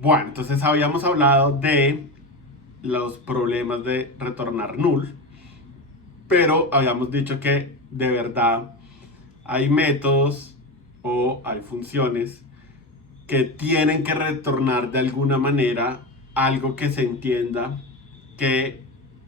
Bueno, entonces habíamos hablado de los problemas de retornar null, pero habíamos dicho que de verdad hay métodos o hay funciones que tienen que retornar de alguna manera algo que se entienda que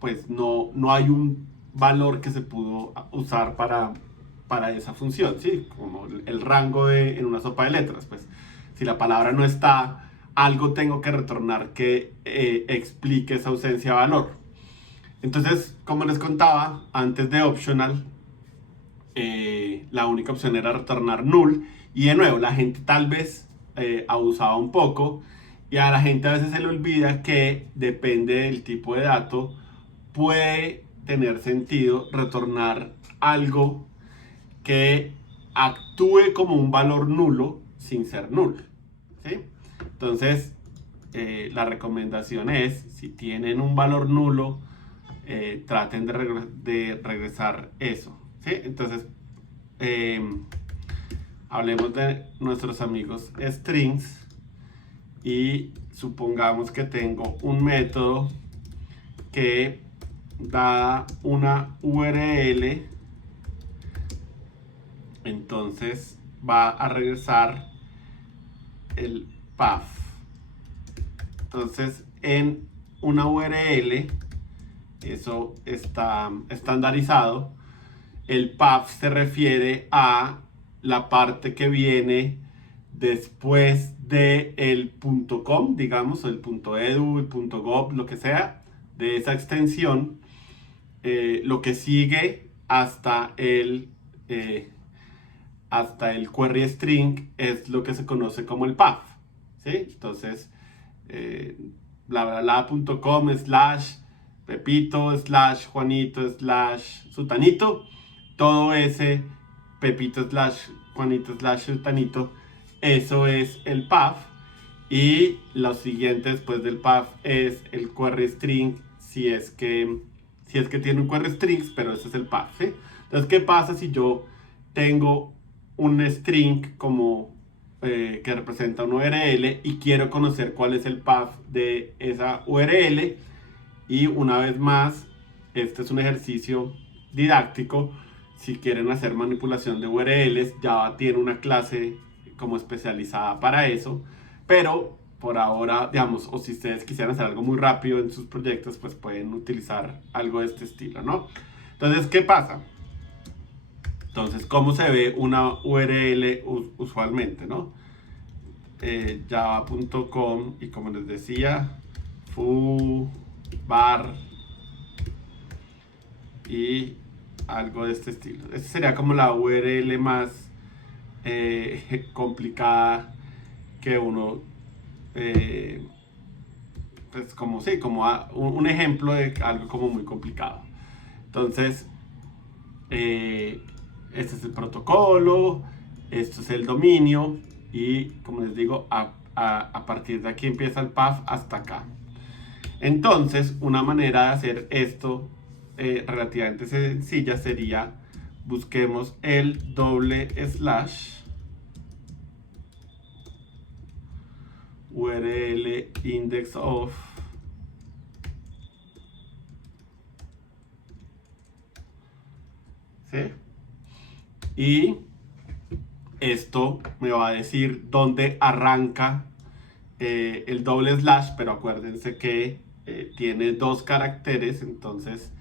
pues no hay un valor que se pudo usar para esa función, ¿sí? Como el rango en una sopa de letras, pues si la palabra no está, algo tengo que retornar que explique esa ausencia de valor. Entonces, como les contaba, antes de optional, la única opción era retornar null. Y de nuevo, la gente tal vez abusaba un poco. Y a la gente a veces se le olvida que depende del tipo de dato, puede tener sentido retornar algo que actúe como un valor nulo sin ser nulo. ¿Sí? Entonces, la recomendación es, si tienen un valor nulo, traten de regresar eso. ¿Sí? Entonces, eh, hablemos de nuestros amigos strings y supongamos que tengo un método que da una URL, entonces va a regresar el path. Entonces en una URL, eso está estandarizado, el path se refiere a la parte que viene después de el .com, digamos, el .edu, el .gov, lo que sea, de esa extensión, lo que sigue eh, hasta el query string es lo que se conoce como el path, ¿sí? Entonces, eh, bla bla bla.com slash Pepito slash Juanito slash Sutanito, todo ese Pepito slash Juanito slash Sutanito, eso es el path. Y lo siguiente después del path es el query string, si es que tiene un query strings, pero ese es el path, ¿sí? Entonces, ¿qué pasa si yo tengo un string como que representa una URL y quiero conocer cuál es el path de esa URL? Y una vez más, este es un ejercicio didáctico. Si quieren hacer manipulación de URLs, Java tiene una clase como especializada para eso. Pero por ahora, digamos, o si ustedes quisieran hacer algo muy rápido en sus proyectos, pues pueden utilizar algo de este estilo, ¿no? Entonces, ¿qué pasa? Entonces, ¿cómo se ve una URL usualmente, no? Java.com y como les decía, foo, bar y algo de este estilo. Esta sería como la URL más complicada que uno, eh, pues como sí, como un ejemplo de algo como muy complicado. Entonces, eh, este es el protocolo, esto es el dominio y como les digo, a partir de aquí empieza el path hasta acá. Entonces, una manera de hacer esto relativamente sencilla sería busquemos el doble slash URL index of ¿sí? Y esto me va a decir dónde arranca el doble slash, pero acuérdense que tiene dos caracteres, entonces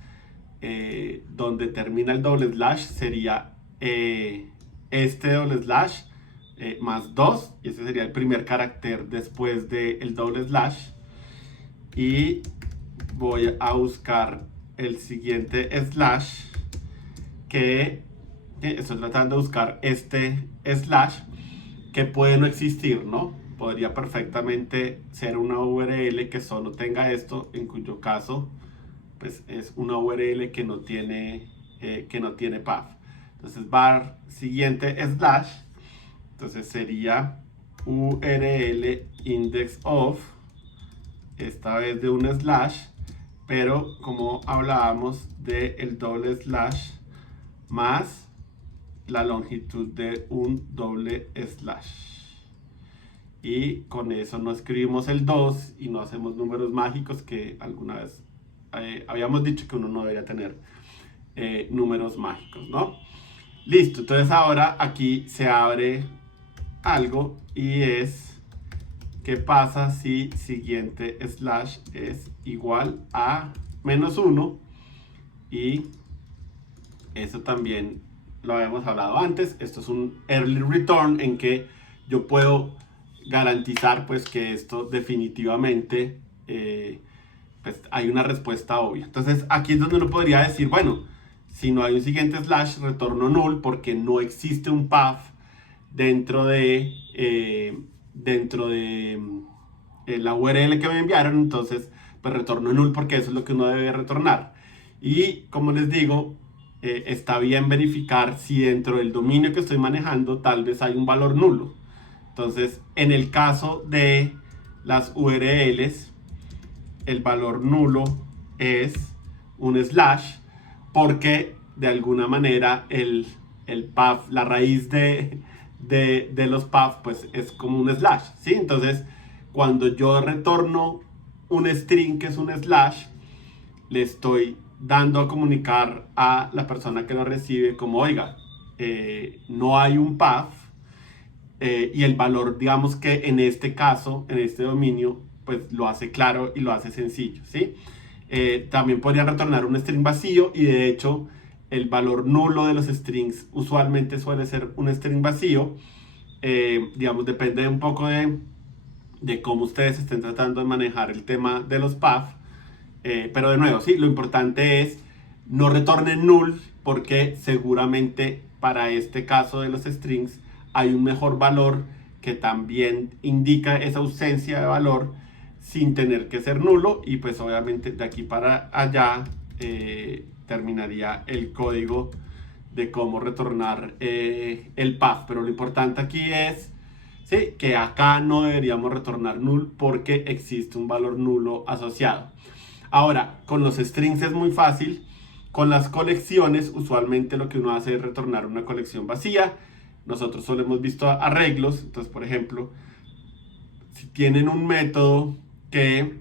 donde termina el doble slash sería este doble slash más 2, y ese sería el primer carácter después del doble slash. Y voy a buscar el siguiente slash que estoy tratando de buscar este slash que puede no existir, ¿no? Podría perfectamente ser una URL que solo tenga esto, en cuyo caso pues es una URL que no tiene path. Entonces bar siguiente slash, entonces sería URL index of, esta vez de un slash, pero como hablábamos de el doble slash más la longitud de un doble slash. y con eso no escribimos el 2 y no hacemos números mágicos que alguna vez habíamos dicho que uno no debería tener números mágicos, ¿no? Listo, entonces ahora aquí se abre algo y es qué pasa si siguiente slash es igual a -1 y eso también lo habíamos hablado antes. Esto es un early return en que yo puedo garantizar pues que esto definitivamente pues hay una respuesta obvia. Entonces aquí es donde uno podría decir, bueno, si no hay un siguiente slash, retorno null porque no existe un path dentro de la URL que me enviaron, entonces pues retorno null porque eso es lo que uno debe retornar. Y como les digo, está bien verificar si dentro del dominio que estoy manejando tal vez hay un valor nulo. Entonces, en el caso de las URLs, el valor nulo es un slash porque de alguna manera el path, la raíz de los paths pues es como un slash, ¿sí? Entonces, cuando yo retorno un string que es un slash, le estoy dando a comunicar a la persona que lo recibe como, oiga, no hay un path y el valor, digamos que en este caso, en este dominio, pues lo hace claro y lo hace sencillo, ¿sí? También podría retornar un string vacío y de hecho el valor nulo de los strings usualmente suele ser un string vacío. Digamos, depende un poco de cómo ustedes estén tratando de manejar el tema de los paths. Pero de nuevo, sí, lo importante es no retornen null porque seguramente para este caso de los strings hay un mejor valor que también indica esa ausencia de valor sin tener que ser nulo y pues obviamente de aquí para allá terminaría el código de cómo retornar el path. Pero lo importante aquí es ¿sí? Que acá no deberíamos retornar null porque existe un valor nulo asociado. Ahora, con los strings es muy fácil. Con las colecciones, usualmente lo que uno hace es retornar una colección vacía. Nosotros solo hemos visto arreglos. Entonces, por ejemplo, si tienen un método que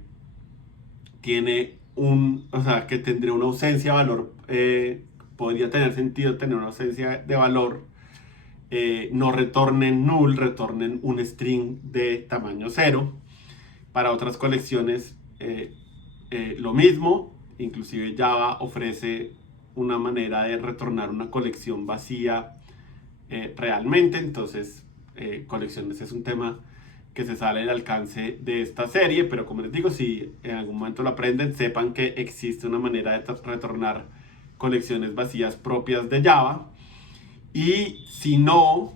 tiene que tendría una ausencia de valor, podría tener sentido tener una ausencia de valor. No retornen null, retornen un string de tamaño 0. Para otras colecciones, lo mismo, inclusive Java ofrece una manera de retornar una colección vacía realmente. Entonces, colecciones es un tema que se sale del alcance de esta serie, pero como les digo, si en algún momento lo aprenden, sepan que existe una manera de retornar colecciones vacías propias de Java. Y si no,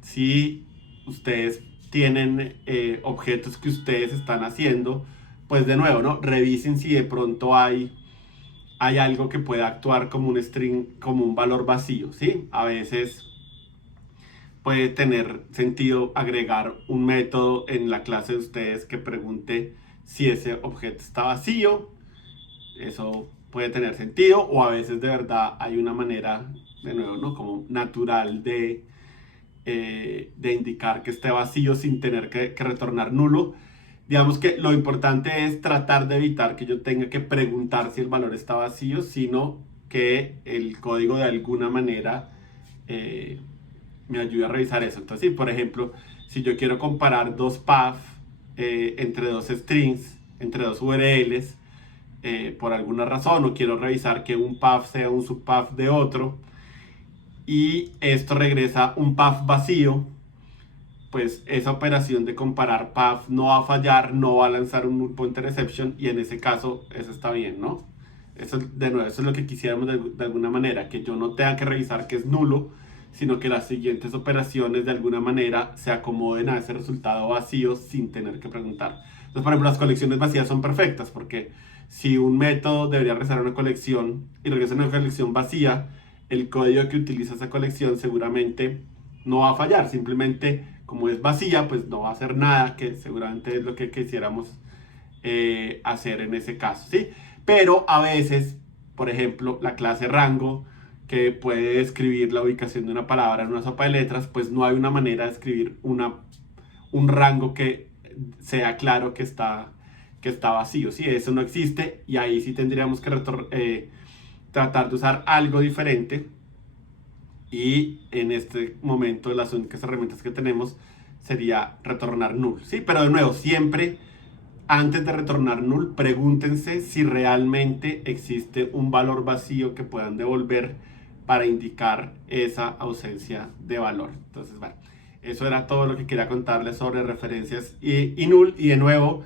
si ustedes tienen objetos que ustedes están haciendo, pues de nuevo, ¿no? Revisen si de pronto hay algo que pueda actuar como un string, como un valor vacío, ¿sí? A veces puede tener sentido agregar un método en la clase de ustedes que pregunte si ese objeto está vacío. Eso puede tener sentido, o a veces de verdad hay una manera, de nuevo, ¿no? Como natural de indicar que esté vacío sin tener que retornar nulo. Digamos que lo importante es tratar de evitar que yo tenga que preguntar si el valor está vacío, sino que el código de alguna manera me ayude a revisar eso. Entonces, sí, por ejemplo, si yo quiero comparar dos paths entre dos strings, entre dos URLs, por alguna razón, o quiero revisar que un path sea un subpath de otro, y esto regresa un path vacío, pues esa operación de comparar path no va a fallar, no va a lanzar un null pointer exception, y en ese caso eso está bien, ¿no? Eso, de nuevo, eso es lo que quisiéramos de alguna manera, que yo no tenga que revisar que es nulo, sino que las siguientes operaciones de alguna manera se acomoden a ese resultado vacío sin tener que preguntar. Entonces, por ejemplo, las colecciones vacías son perfectas porque si un método debería regresar a una colección y regresa a una colección vacía, el código que utiliza esa colección seguramente no va a fallar. Simplemente, como es vacía, pues no va a hacer nada, que seguramente es lo que quisiéramos hacer en ese caso, ¿sí? Pero a veces, por ejemplo, la clase rango, que puede describir la ubicación de una palabra en una sopa de letras, pues no hay una manera de escribir un un rango que sea claro que está vacío. Sí, eso no existe y ahí sí tendríamos que tratar de usar algo diferente. Y en este momento las únicas herramientas que tenemos sería retornar null. Sí, pero de nuevo, siempre antes de retornar null, pregúntense si realmente existe un valor vacío que puedan devolver para indicar esa ausencia de valor. Entonces, bueno, eso era todo lo que quería contarles sobre referencias y null. Y de nuevo,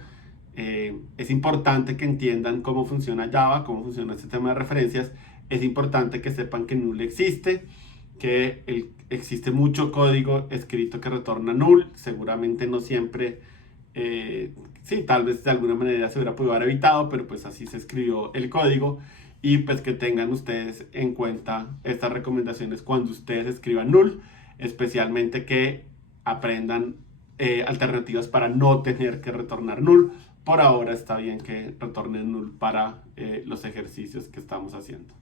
es importante que entiendan cómo funciona Java, cómo funciona este tema de referencias. Es importante que sepan que null existe, que existe mucho código escrito que retorna null. Seguramente no siempre, sí, tal vez de alguna manera se hubiera podido haber evitado, pero pues así se escribió el código. Y pues que tengan ustedes en cuenta estas recomendaciones cuando ustedes escriban null, especialmente que aprendan alternativas para no tener que retornar null. Por ahora está bien que retornen null para los ejercicios que estamos haciendo.